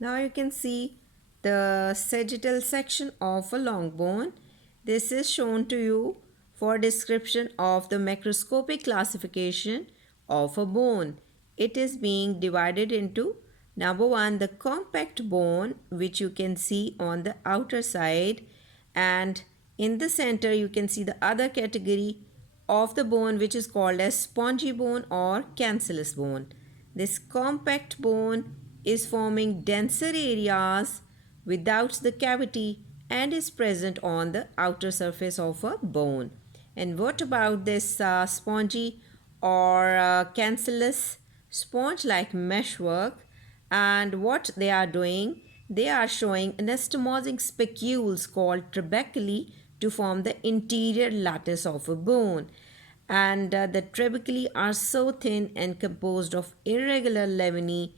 Now you can see the sagittal section of a long bone. This is shown to you for description of the macroscopic classification of a bone. It is being divided into number one, the compact bone, which you can see on the outer side, and in the center you can see the other category of the bone, which is called as spongy bone or cancellous bone. This compact bone is forming denser areas without the cavity and is present on the outer surface of a bone. And what about this spongy or cancellous? Sponge like meshwork, and what they are doing, they are showing anastomosing spicules called trabeculae to form the interior lattice of a bone. And the trabeculae are so thin and composed of irregular laminae,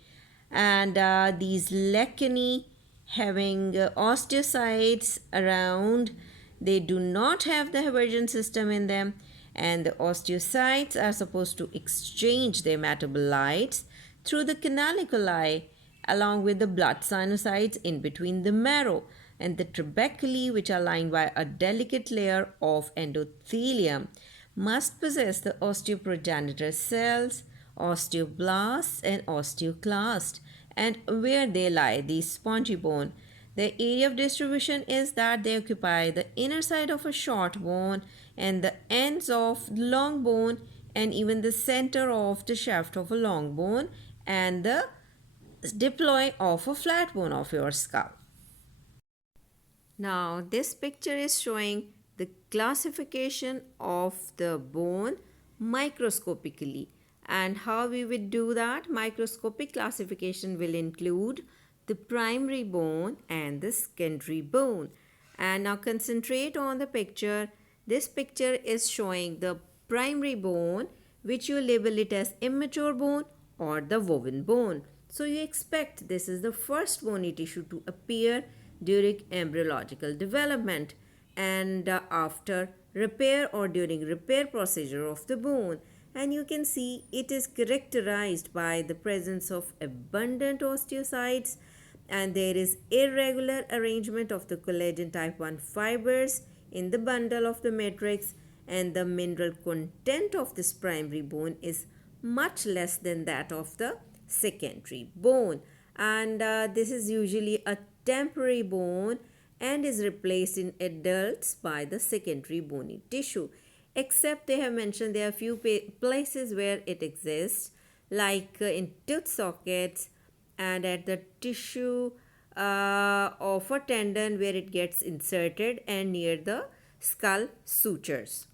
and these lacunae having osteocytes around, they do not have the Haversian system in them, and the osteocytes are supposed to exchange their metabolites through the canaliculi along with the blood sinusoids in between the marrow, and the trabeculae, which are lined by a delicate layer of endothelium, must possess the osteoprogenitor cells, osteoblasts, and osteoclasts. And where they lie, these spongy bone, the area of distribution is that they occupy the inner side of a short bone and the ends of long bone and even the center of the shaft of a long bone and the diploid of a flat bone of your skull. Now, this picture is showing the classification of the bone microscopically. And how we would do that? Microscopic classification will include the primary bone and the secondary bone. And now concentrate on the picture. This picture is showing the primary bone, which you label it as immature bone or the woven bone. So you expect this is the first bony tissue to appear during embryological development and after repair or during repair procedure of the bone. And you can see it is characterized by the presence of abundant osteocytes, and there is irregular arrangement of the collagen type 1 fibers in the bundle of the matrix, and the mineral content of this primary bone is much less than that of the secondary bone. And this is usually a temporary bone and is replaced in adults by the secondary bony tissue, except they have mentioned there are few places where it exists, like in tooth sockets and at the tissue of a tendon where it gets inserted and near the skull sutures.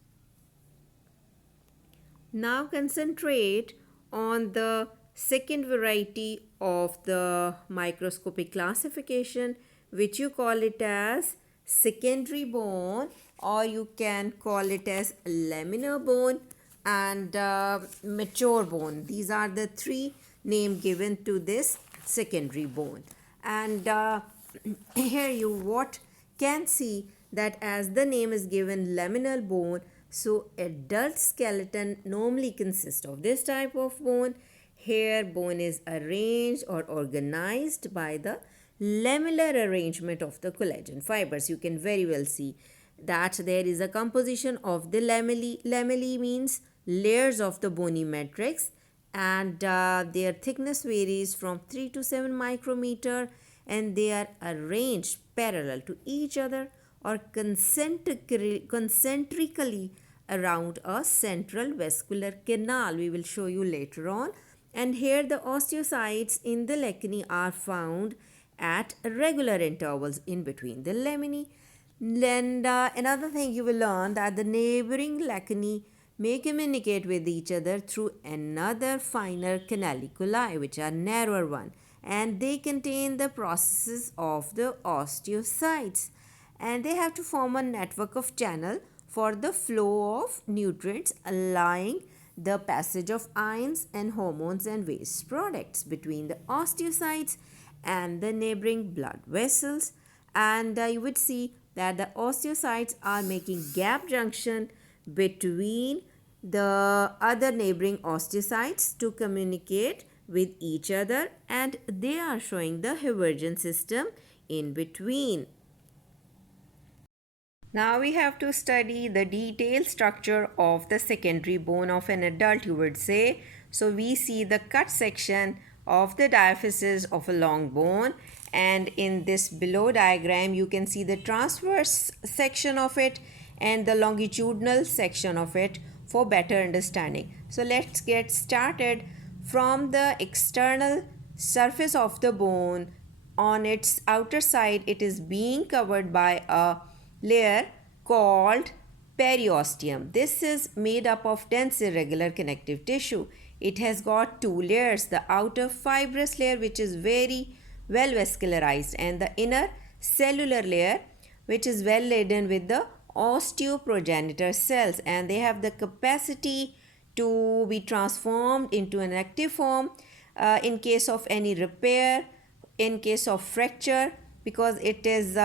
Now concentrate on the second variety of the microscopic classification, which you call it as secondary bone, or you can call it as laminar bone and mature bone. These are the three names given to this secondary bone. And here you what can see that as the name is given laminar bone, so adult skeleton normally consists of this type of bone. Here bone is arranged or organized by the lamellar arrangement of the collagen fibers. You can very well see that there is a composition of the lamellae. Lamellae means layers of the bony matrix, and their thickness varies from 3 to 7 micrometer, and they are arranged parallel to each other or concentrically around a central vascular canal. We will show you later on. And here the osteocytes in the lacunae are found at regular intervals in between the laminae. And another thing you will learn that the neighboring lacunae may communicate with each other through another finer canaliculi, which are narrower one, and they contain the processes of the osteocytes, and they have to form a network of channel for the flow of nutrients, allowing the passage of ions and hormones and waste products between the osteocytes and the neighboring blood vessels. And you would see that the osteocytes are making gap junction between the other neighboring osteocytes to communicate with each other, and they are showing the Haversian system in between. Now we have to study the detailed structure of the secondary bone of an adult, you would say. So we see the cut section of the diaphysis of a long bone, and in this below diagram you can see the transverse section of it and the longitudinal section of it for better understanding. So let's get started from the external surface of the bone. On its outer side, it is being covered by a layer called periosteum. This is made up of dense irregular connective tissue. It has got two layers, the outer fibrous layer which is very well vascularized and the inner cellular layer which is well laden with the osteoprogenitor cells, and they have the capacity to be transformed into an active form in case of any repair, in case of fracture, because it is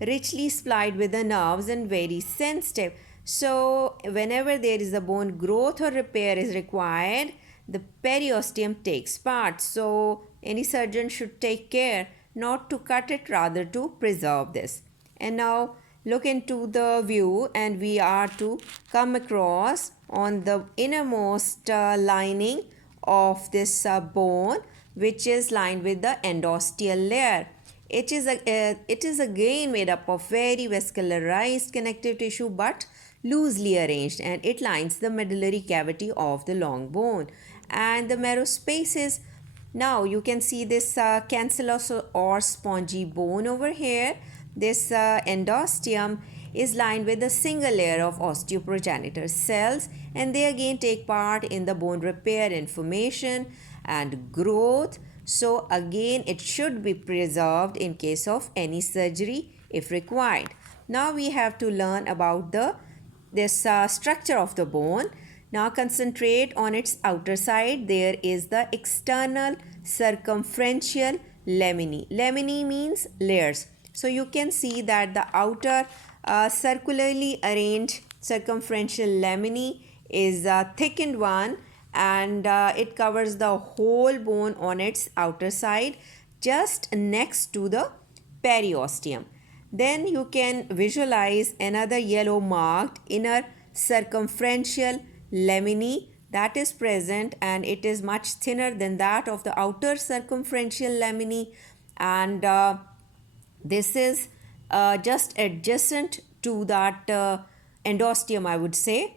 richly supplied with the nerves and very sensitive. So whenever there is a bone growth or repair is required, the periosteum takes part. So any surgeon should take care not to cut it, rather to preserve this. And now look into the view, and we are to come across on the innermost lining of this bone, which is lined with the endosteal layer. It is again made up of very vascularized connective tissue but loosely arranged, and it lines the medullary cavity of the long bone and the marrow spaces. Now you can see this cancellous or spongy bone over here. This endosteum is lined with a single layer of osteoprogenitor cells, and they again take part in the bone repair, information and growth. So again it should be preserved in case of any surgery if required. Now we have to learn about this structure of the bone. Now concentrate on its outer side. There is the external circumferential laminae. Laminae means layers. So you can see that the outer circularly arranged circumferential laminae is a thickened one, and it covers the whole bone on its outer side just next to the periosteum. Then you can visualize another yellow marked inner circumferential laminae that is present, and it is much thinner than that of the outer circumferential laminae, and this is just adjacent to that endosteum, I would say.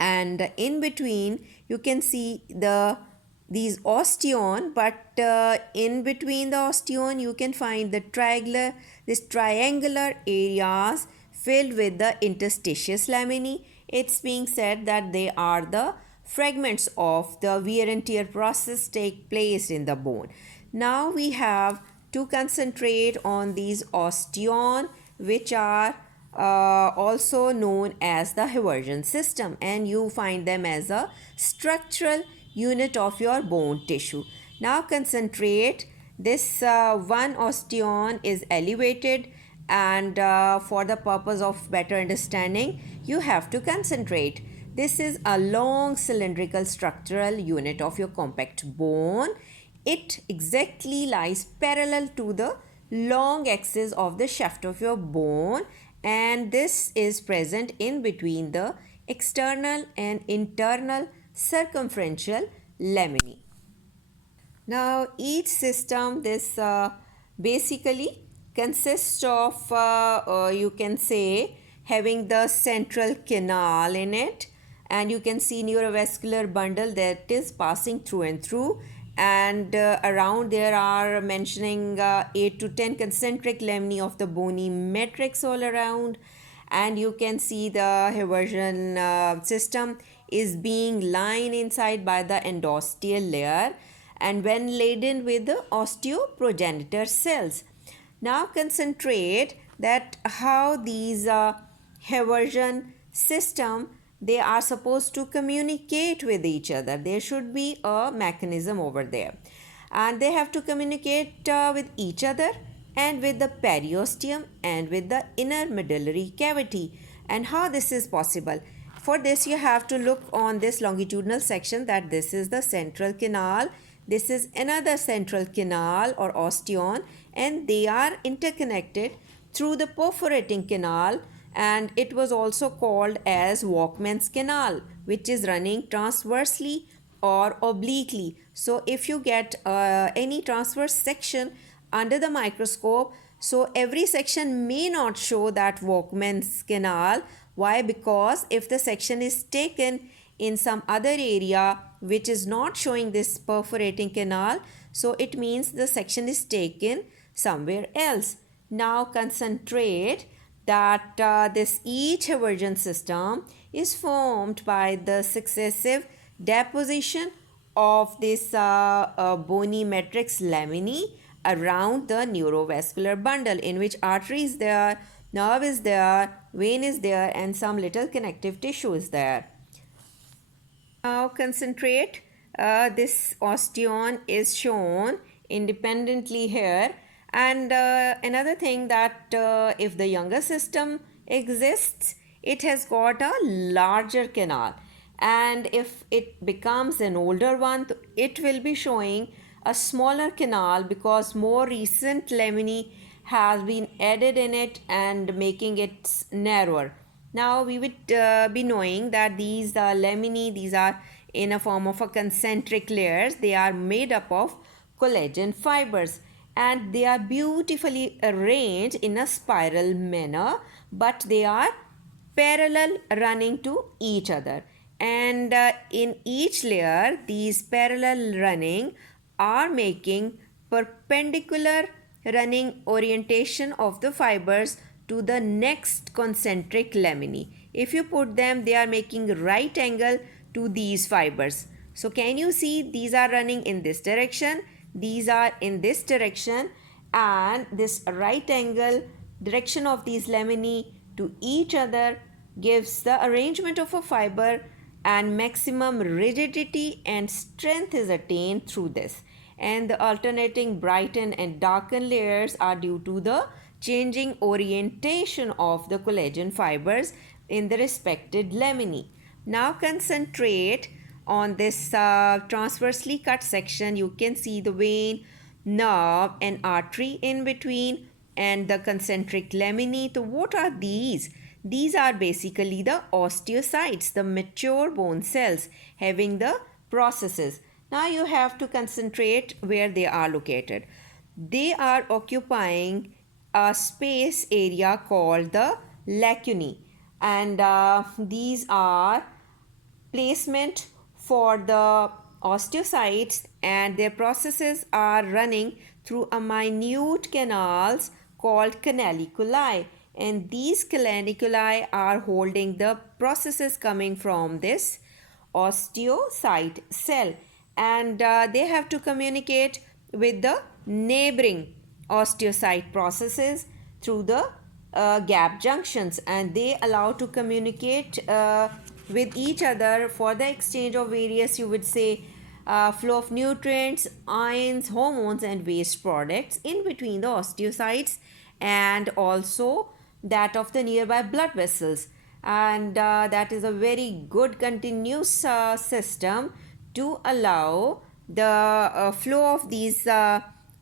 And in between you can see these osteon, but in between the osteon you can find the triangular areas filled with the interstitious laminae. It's being said that they are the fragments of the wear and tear process take place in the bone. Now we have to concentrate on these osteon, which are also known as the Haversian system, and you find them as a structural unit of your bone tissue. Now concentrate. This one osteon is elevated, and for the purpose of better understanding you have to concentrate. This is a long cylindrical structural unit of your compact bone. It exactly lies parallel to the long axis of the shaft of your bone, and this is present in between the external and internal circumferential laminae. Now each system, this basically consists of you can say having the central canal in it, and you can see neurovascular bundle that is passing through and through, and around there are mentioning 8 to 10 concentric laminae of the bony matrix all around, and you can see the Haversian system is being lined inside by the endosteal layer and when laden with the osteoprogenitor cells. Now concentrate that how these Haversian system, they are supposed to communicate with each other. There should be a mechanism over there, and they have to communicate with each other and with the periosteum and with the inner medullary cavity. And how this is possible? For this, you have to look on this longitudinal section that this is the central canal. This is another central canal or osteon, and they are interconnected through the perforating canal, and it was also called as Walkman's canal, which is running transversely or obliquely. So if you get any transverse section under the microscope, so every section may not show that Walkman's canal. Why? Because if the section is taken in some other area which is not showing this perforating canal, so it means the section is taken somewhere else. Now concentrate that this each Haversian system is formed by the successive deposition of this bony matrix laminae around the neurovascular bundle, in which artery is there, nerve is there, vein is there, and some little connective tissue is there. Now concentrate. This osteon is shown independently here. And another thing that if the younger system exists, it has got a larger canal. And if it becomes an older one, it will be showing a smaller canal because more recent laminae has been added in it and making it narrower. Now we would be knowing that these laminae, these are in a form of a concentric layers. They are made up of collagen fibers and they are beautifully arranged in a spiral manner, but they are parallel running to each other. And in each layer, these parallel running are making perpendicular running orientation of the fibers to the next concentric laminae. If you put them, they are making right angle to these fibers. So can you see these are running in this direction, these are in this direction, and this right angle direction of these laminae to each other gives the arrangement of a fiber, and maximum rigidity and strength is attained through this. And the alternating brighten and darken layers are due to the changing orientation of the collagen fibers in the respective laminae. Now concentrate on this transversely cut section. You can see the vein, nerve and artery in between and the concentric laminae. So what are these? These are basically the osteocytes, the mature bone cells having the processes. Now you have to concentrate where they are located. They are occupying a space area called the lacunae, and these are placement for the osteocytes, and their processes are running through a minute canals called canaliculi, and these canaliculi are holding the processes coming from this osteocyte cell, and they have to communicate with the neighboring osteocyte processes through the gap junctions, and they allow to communicate with each other for the exchange of various, you would say, flow of nutrients, ions, hormones and waste products in between the osteocytes and also that of the nearby blood vessels. And that is a very good continuous system to allow the flow of these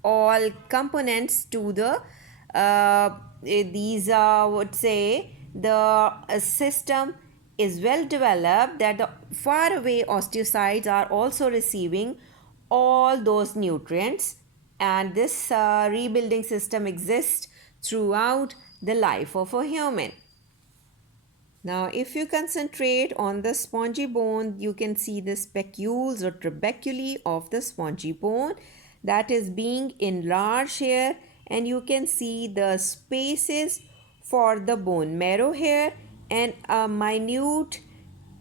all components to the these would say the system is well developed, that the far away osteocytes are also receiving all those nutrients, and this rebuilding system exists throughout the life of a human. Now if you concentrate on the spongy bone, you can see the spicules or trabeculae of the spongy bone that is being enlarged here, and you can see the spaces for the bone marrow here and a minute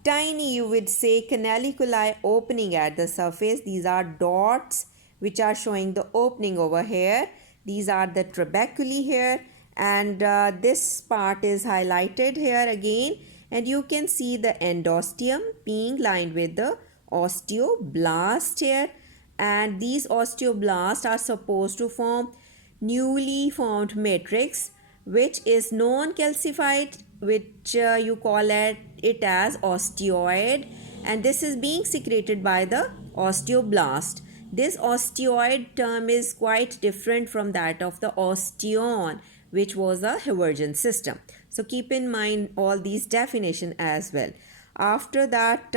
tiny, you would say, canaliculi opening at the surface. These are dots which are showing the opening over here. These are the trabeculae here, and this part is highlighted here again, and you can see the endosteum being lined with the osteoblast here, and these osteoblasts are supposed to form newly formed matrix which is non-calcified which you call it as osteoid, and this is being secreted by the osteoblast. This osteoid term is quite different from that of the osteon, which was a Haversian system. So keep in mind all these definition as well. After that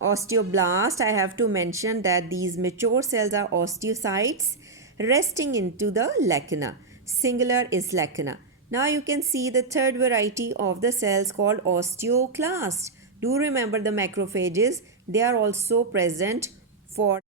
osteoblast, I have to mention that these mature cells are osteocytes resting into the lacuna. Singular is lacuna. Now you can see the third variety of the cells called osteoclast. Do remember the macrophages, they are also present for